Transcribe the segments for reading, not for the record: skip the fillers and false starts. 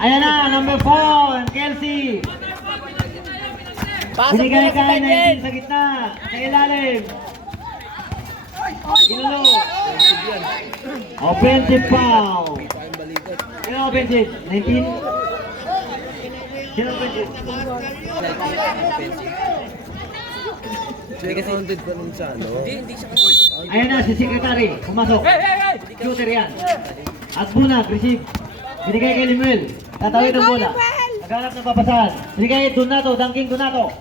Ayan na, number 4, Kelsey. Pasok Binigay mo kay na 19 sa gitna, sa ilalim. Ginulo. Offensive foul. Sino offensive? 19? Sino offensive? Hindi ka counted pa nun sa ano? Hindi siya. Ayan na, si Secretary. Pumasok. Shooter yan. At muna, receive. Binigay kay Limuel. Tatawid ang bola. Naghanap ng papasahan. Binigay kay Donato, Dunking Donato.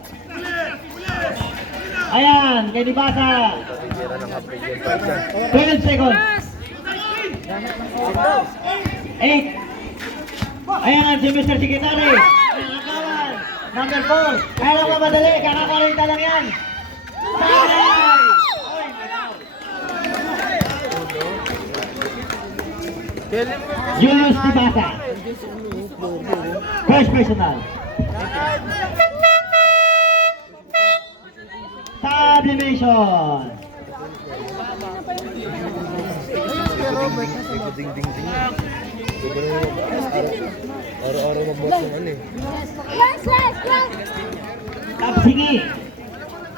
Ayan, kay Dibasa. 12 seconds. 8. Ayan, si Mr. Secretary. Nakakawan. Number 4. Kaya lang mamadali. Kakakarita lang yan. Bye! Julius Dibasa. First personal. Sublimation. Ding ding ding. Araw-araw magbuhat ng ano eh. Tapsingi.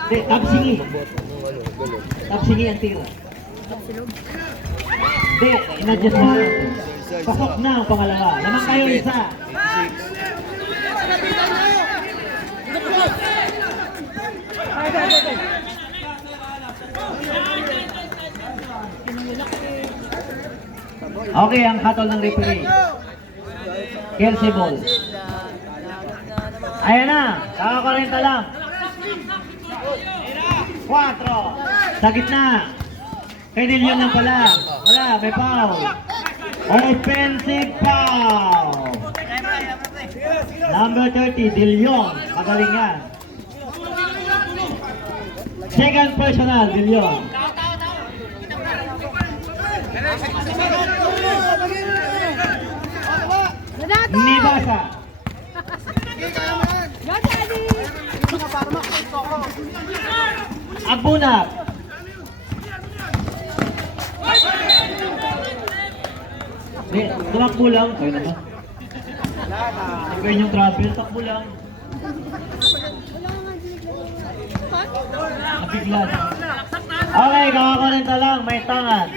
Hindi, tapsingi. Magbuhat ng ano, gano'n. Tapsingi ang tira. Hindi, inadjust mo. Pasok na ang pangalawa. Naman kayo isa. 86. Okay, ang hatol ng referee. Kelsey ball. Ayan na, kakakarenta lang. 4. Sa gitna. Kay Dilion lang pala. Wala, may foul. Offensive foul. Number 30, Dilion. Magaling yan. Second personal, Dilion. Nibasa. Abunak. Tumakbo lang. Kayo naman. Kayo yung travel, takbo lang. Nabigla. Okay, kakakarenta lang. May tangan.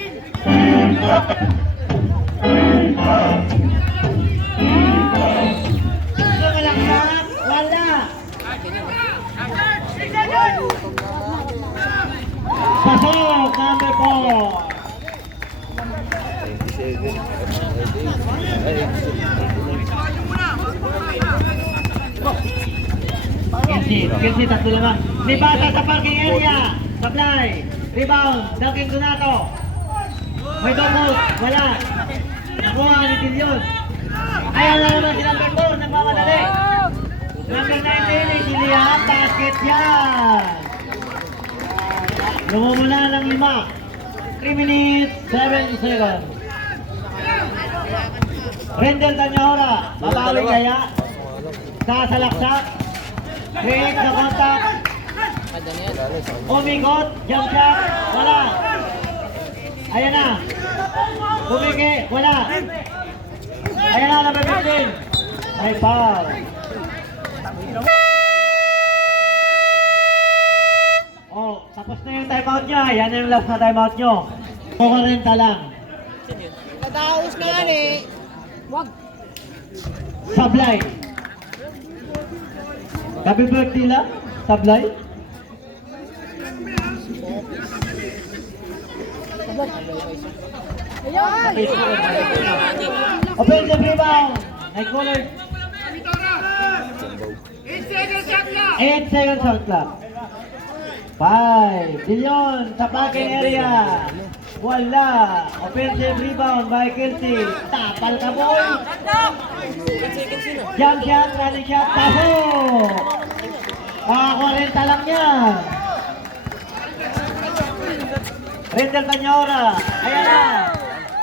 Malaksak, wala. Pasok, number 4. 97. Ay, Kelsey, tatlo naman. May bata sa parking area. Supply. Rebound. Dunking Donato. May double. Wala. Nakuha ni Dilion. Ayan na naman si number 2. Nagmamadali. Number 19 si Liam. Basket yan. Lumumula ng 5. 3 minutes, 7 seconds. Rendel Tanyahora. Babawi kaya. Sasalaksak. Create the contact. Umigot. Jump shot. Wala. Ayan na. Bumiki. Wala. Ayan na. Number 15. May foul. Oh, tapos na yung timeout niya. Yan na yung last na timeout nyo. Kukurenta lang. Kadaos na yan eh. Wag. Sablay. Happy birthday lang. Sablay. Offensive rebound. Nag-color. 8 seconds shot clock. 5. Dilion sa parking area. Wala. Offensive rebound by Kelsey. Tapal ka boy. Jump shot, running shot, pasok. 40 lang yan. Rendel Tanyahora. Ayan na.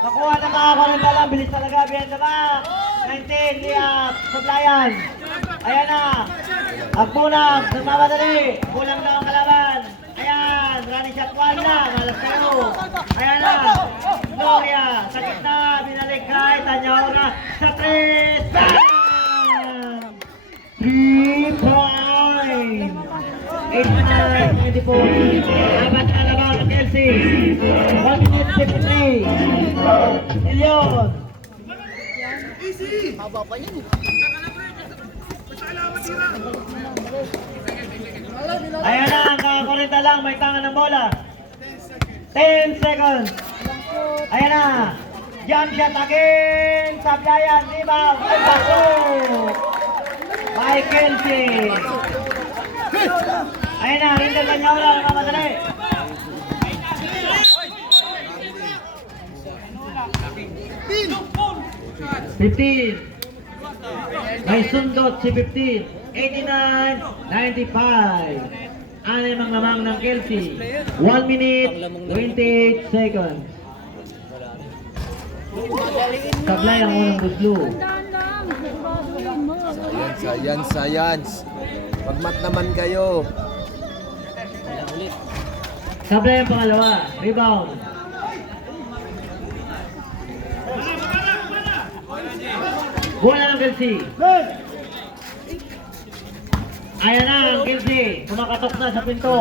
Nakuha na 40 lang. Bilis talaga. Behind the back. 19. Liap. Sablayan. Ayan na. Agpunag. Nagmamadali. Kulang na ang kalaban. Ayan. Running shot. Wala. Malas kayo. Ayan na. Gloria. Sa gitna. Binalik kay Tanyahora. Sa 3. 89, 24. Apat na labang ng Kelsey. 1 minute 53. Leon. Haba pa yan. Ayan na, ang kakakorita lang, may tangan ng bola. 10 seconds. Ayan na. Jump shot again. Sablayan, rebound. Ay, bako. By Kelsey. Ayan na, Rindel Banyaura, nakamadali. Fifteen. May sundot si 15. 89, 95. Anim ang lamang ng Kelsey. 1 minute, 28 seconds. Sablay ang unang buslo. Science. Pagmat naman kayo. Sablay ang pangalawa. Rebound. Bola ng Kelsey. Ayan na ang Kelsey. Kumakatok na sa pinto.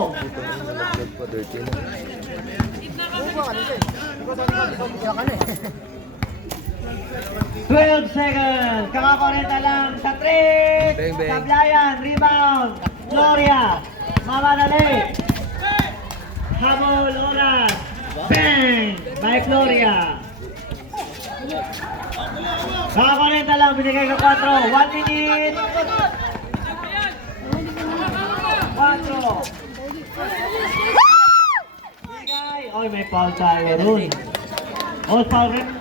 12 seconds. Kakakorenta lang sa trick. Bang, bang. Sablayan. Rebound. Gloria. Mamadali. Habol oras. Bang! By Gloria. Kakakorenta lang. Binigay ka 4. 1 minute. 4. Bigay. Oy, may foul tayo ron. All foul rin.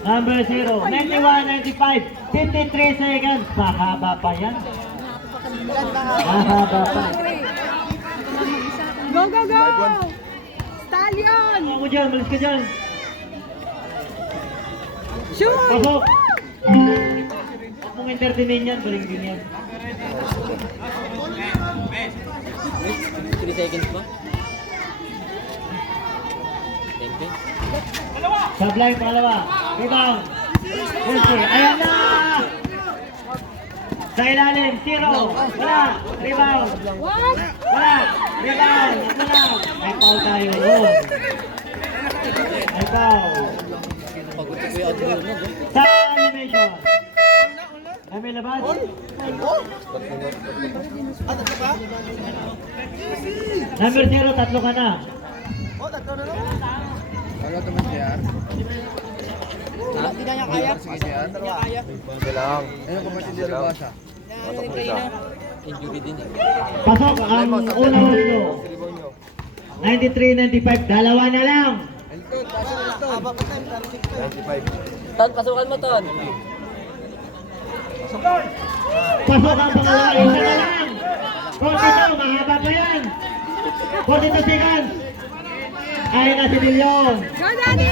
Number 0, 91, 95, 53 seconds. Mahaba pa yan. Mahaba pa. Go, go, go! Stallion! Ako dyan, malis ka dyan. Shoot! Pasok. Huwag mong entertainin yan, baling din yan. 3 seconds ba? Sablay pangalawa. Rebound. Kelsey. Ayan na! Sa ilalim, 0. Wala. Rebound. Wala. Rebound. Ito na. May foul tayo. Oh. May foul. Sa animation. Ay, may labas. Number 0, tatlo ka na. Ano ito mo siya? Hindi na niya kaya. Sige siya. Sige lang. Ano kung mas hindi rin basa? Patok mo siya. Injury din eh. Pasok ang unang uslo. 93-95, dalawa na lang. Elton, pasok Elton. 95. Ton, pasukan mo, Ton. Pasok ang pangalawa, isa na lang. 42, mahaba pa yan. 42 seconds. Ayun na si Dillon. Go, Daddy!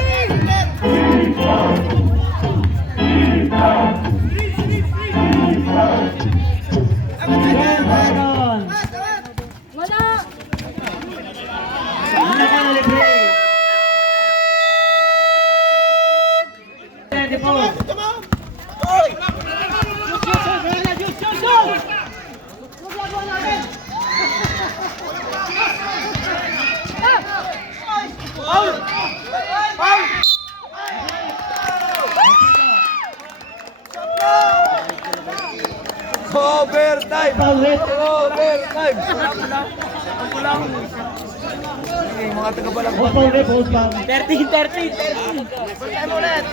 Wala! Ano ka na libre? 24. Overtime! Paulit. Overtime! Ang kulang. Okay, mga taga-balang. O paulit, post pa. 13. Overtime ulit!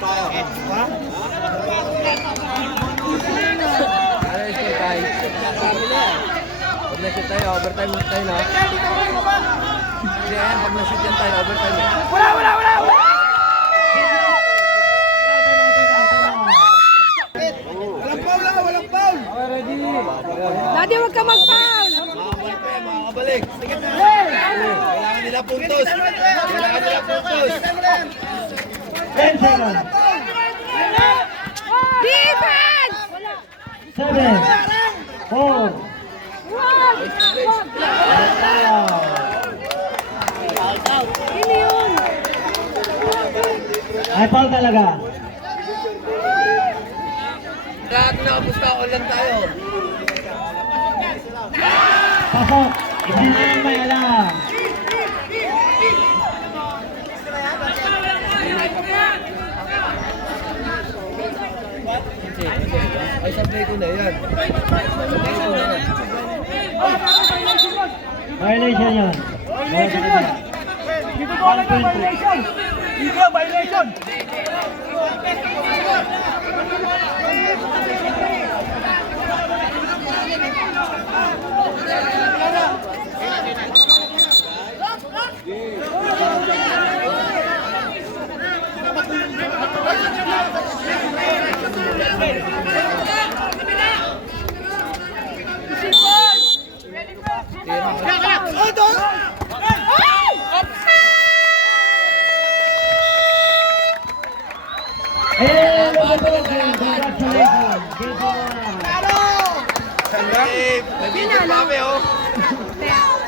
Ano yung shoot tayo? Pag na-shoot tayo, overtime ulit tayo na. Hindi yan, pag na-shoot yan tayo, overtime. Wala! Walang foul! Daddy, huwag ka mag-foul! Makakabalik! Kailangan nila puntos! 10 seconds. Defense! 7. 4. Ini yun! Ay, foul talaga. Lahat na kamusta, all lang tayo. Pasok. Hindi na may alam. Ay, sablay ko na yan. Violation yun. Violation! Congratulations. Give for May video pa kami, oh.